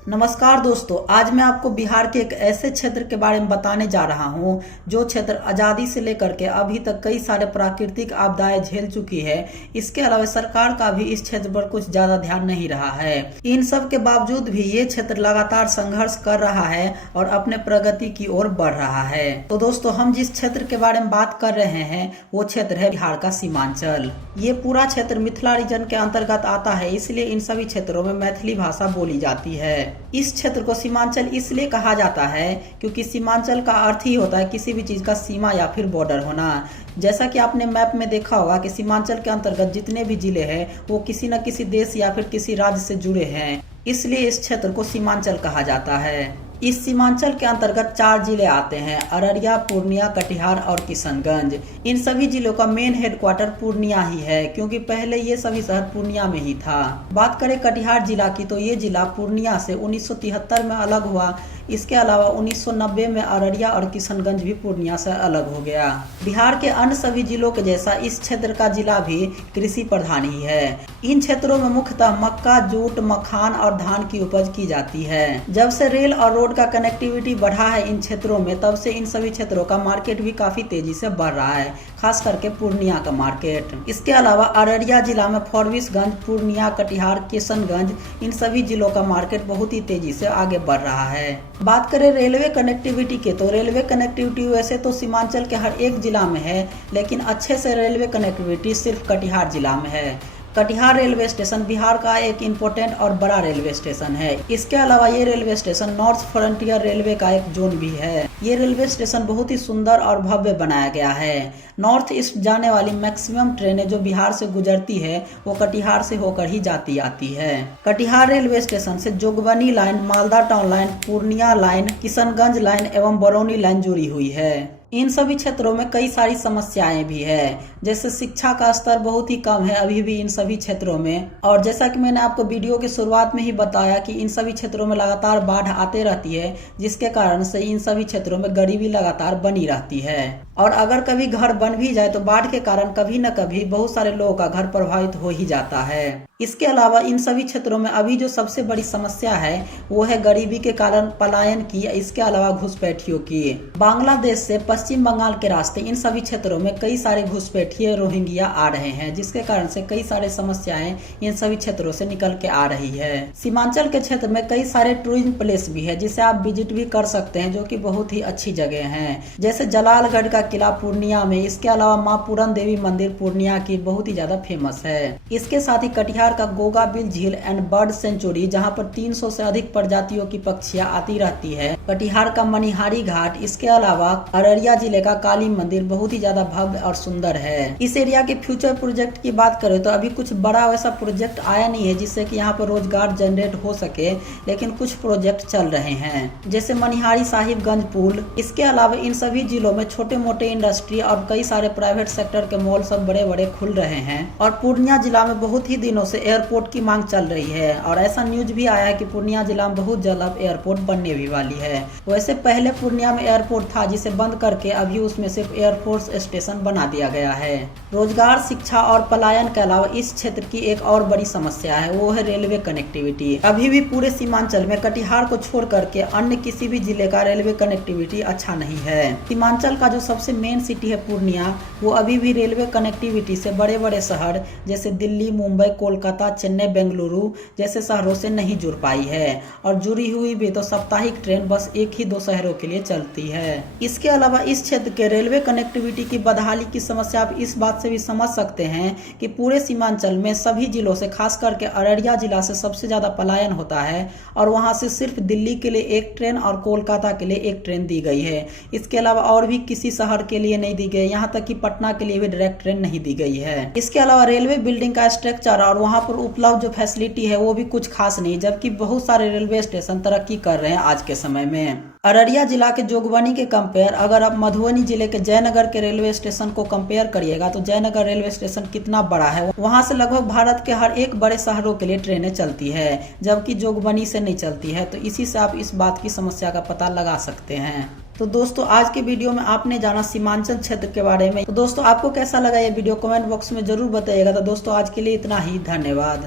नमस्कार दोस्तों, आज मैं आपको बिहार के एक ऐसे क्षेत्र के बारे में बताने जा रहा हूं जो क्षेत्र आज़ादी से लेकर के अभी तक कई सारे प्राकृतिक आपदाएं झेल चुकी है। इसके अलावा सरकार का भी इस क्षेत्र पर कुछ ज्यादा ध्यान नहीं रहा है। इन सब के बावजूद भी ये क्षेत्र लगातार संघर्ष कर रहा है और अपने प्रगति की ओर बढ़ रहा है। तो दोस्तों, हम जिस क्षेत्र के बारे में बात कर रहे हैं वो क्षेत्र है बिहार का सीमांचल। ये पूरा क्षेत्र मिथिला रीजन के अंतर्गत आता है, इसलिए इन सभी क्षेत्रों में मैथिली भाषा बोली जाती है। इस क्षेत्र को सीमांचल इसलिए कहा जाता है क्योंकि सीमांचल का अर्थ ही होता है किसी भी चीज का सीमा या फिर बॉर्डर होना। जैसा कि आपने मैप में देखा होगा कि सीमांचल के अंतर्गत जितने भी जिले हैं वो किसी न किसी देश या फिर किसी राज्य से जुड़े हैं, इसलिए इस क्षेत्र को सीमांचल कहा जाता है। इस सीमांचल के अंतर्गत 4 जिले आते हैं: अररिया, पूर्णिया, कटिहार और किशनगंज। इन सभी जिलों का मेन हेडक्वार्टर पूर्णिया ही है क्योंकि पहले ये सभी शहर पूर्णिया में ही था। बात करें कटिहार जिला की तो ये जिला पूर्णिया से 1973 में अलग हुआ। इसके अलावा 1990 में अररिया और किशनगंज भी पूर्णिया से अलग हो गया। बिहार के अन्य सभी जिलों के जैसा इस क्षेत्र का जिला भी कृषि प्रधान ही है। इन क्षेत्रों में मुख्यतः मक्का, जूट, मखान और धान की उपज की जाती है। जब से रेल और रोड का कनेक्टिविटी बढ़ा है इन क्षेत्रों में, तब से इन सभी क्षेत्रों का मार्केट भी काफी तेजी से बढ़ रहा है, खास करके पूर्णिया का मार्केट। इसके अलावा अररिया जिला में फॉरबिसगंज, पूर्णिया, कटिहार, किशनगंज इन सभी जिलों का मार्केट बहुत ही तेजी से आगे बढ़ रहा है। बात करें रेलवे कनेक्टिविटी के तो रेलवे कनेक्टिविटी वैसे तो सीमांचल के हर एक जिला में है, लेकिन अच्छे से रेलवे कनेक्टिविटी सिर्फ कटिहार जिला में है। कटिहार रेलवे स्टेशन बिहार का एक इम्पोर्टेंट और बड़ा रेलवे स्टेशन है। इसके अलावा ये railway station north frontier railway का एक जोन भी है। ये रेलवे स्टेशन बहुत ही सुंदर और भव्य बनाया गया है। नॉर्थ ईस्ट जाने वाली मैक्सिमम ट्रेनें जो बिहार से गुजरती है वो कटिहार से होकर ही जाती आती है। कटिहार रेलवे स्टेशन से Jogbani line, Malda town line, Purnia line, Kishanganj line एवं बरौनी लाइन जुड़ी हुई है। इन सभी क्षेत्रों में कई सारी समस्याएं भी है, जैसे शिक्षा का स्तर बहुत ही कम है अभी भी इन सभी क्षेत्रों में। और जैसा कि मैंने आपको वीडियो के शुरुआत में ही बताया कि इन सभी क्षेत्रों में लगातार बाढ़ आते रहती है, जिसके कारण से इन सभी क्षेत्रों में गरीबी लगातार बनी रहती है। और अगर कभी घर बन भी जाए तो बाढ़ के कारण कभी न कभी बहुत सारे लोगों का घर प्रभावित हो ही जाता है। इसके अलावा इन सभी क्षेत्रों में अभी जो सबसे बड़ी समस्या है वो है गरीबी के कारण पलायन की, इसके अलावा घुसपैठियों की। बांग्लादेश से पश्चिम बंगाल के रास्ते इन सभी क्षेत्रों में कई सारे घुसपैठिए रोहिंग्या आ रहे हैं, जिसके कारण से कई सारे समस्याएं इन सभी क्षेत्रों से निकल के आ रही है। सीमांचल के क्षेत्र में कई सारे टूरिज्म प्लेस भी है जिसे आप विजिट भी कर सकते हैं, जो कि बहुत ही अच्छी जगह है, जैसे जलालगढ़ का किला पूर्णिया में। इसके अलावा माँ पूरन देवी मंदिर पूर्णिया की बहुत ही ज्यादा फेमस है। इसके साथ ही कटिहार का गोगा बिल झील एंड बर्ड सेंचुरी, जहाँ पर 300 से अधिक प्रजातियों की पक्षियां आती रहती है। कटिहार का मनिहारी घाट, इसके अलावा अररिया जिले का काली मंदिर बहुत ही ज्यादा भव्य और सुंदर है। इस एरिया के फ्यूचर प्रोजेक्ट की बात करें तो अभी कुछ बड़ा वैसा प्रोजेक्ट आया नहीं है जिससे कि यहाँ पर रोजगार जनरेट हो सके, लेकिन कुछ प्रोजेक्ट चल रहे हैं, जैसे मनिहारी साहिबगंज पुल। इसके अलावा इन सभी जिलों में छोटे मोटे इंडस्ट्री और कई सारे प्राइवेट सेक्टर के मॉल सब बड़े बड़े खुल रहे हैं। और पूर्णिया जिला में बहुत ही दिनों से एयरपोर्ट की मांग चल रही है और ऐसा न्यूज भी आया है कि पूर्णिया जिला में बहुत जल्द अब एयरपोर्ट बनने भी वाली है। वैसे पहले पूर्णिया में एयरपोर्ट था जिसे बंद करके अभी उसमें सिर्फ एयरफोर्स स्टेशन बना दिया गया है। रोजगार, शिक्षा और पलायन के अलावा इस क्षेत्र की एक और बड़ी समस्या है, वो है रेलवे कनेक्टिविटी। अभी भी पूरे सीमांचल में कटिहार को छोड़ करके अन्य किसी भी जिले का रेलवे कनेक्टिविटी अच्छा नहीं है। सीमांचल का जो सबसे मेन सिटी है पूर्णिया, वो अभी भी रेलवे कनेक्टिविटी से बड़े बड़े शहर जैसे दिल्ली, मुंबई, कोलकाता, चेन्नई, बेंगलुरु जैसे शहरों से नहीं जुड़ पाई है। और जुड़ी हुई भी तो साप्ताहिक ट्रेन बस 1 ही 2 शहरों के लिए चलती है। इसके अलावा इस क्षेत्र के रेलवे कनेक्टिविटी की बदहाली की समस्या आप इस बात से भी समझ सकते हैं कि पूरे सीमांचल में सभी जिलों से, खास करके अररिया जिला से सबसे ज्यादा पलायन होता है और वहां से सिर्फ दिल्ली के लिए 1 ट्रेन और कोलकाता के लिए 1 ट्रेन दी गई है। इसके अलावा और भी किसी शहर के लिए नहीं दी गई, यहाँ तक कि पटना के लिए भी डायरेक्ट ट्रेन नहीं दी गई है। इसके अलावा रेलवे बिल्डिंग का स्ट्रक्चर और वहाँ पर उपलब्ध जो फैसिलिटी है वो भी कुछ खास नहीं, जबकि बहुत सारे रेलवे स्टेशन तरक्की कर रहे हैं आज के समय में। अररिया जिला के जोगबनी के कंपेयर अगर आप मधुबनी जिले के जयनगर के रेलवे स्टेशन को कंपेयर करिएगा तो जयनगर रेलवे स्टेशन कितना बड़ा है। वहां से लगभग भारत के हर एक बड़े शहरों के लिए ट्रेनें चलती है, जबकि जोगबनी से नहीं चलती है। तो इसी से आप इस बात की समस्या का पता लगा सकते हैं। तो दोस्तों, आज के वीडियो में आपने जाना सीमांचल क्षेत्र के बारे में। तो दोस्तों, आपको कैसा लगा ये वीडियो कमेंट बॉक्स में जरूर बताइएगा। तो दोस्तों, आज के लिए इतना ही, धन्यवाद।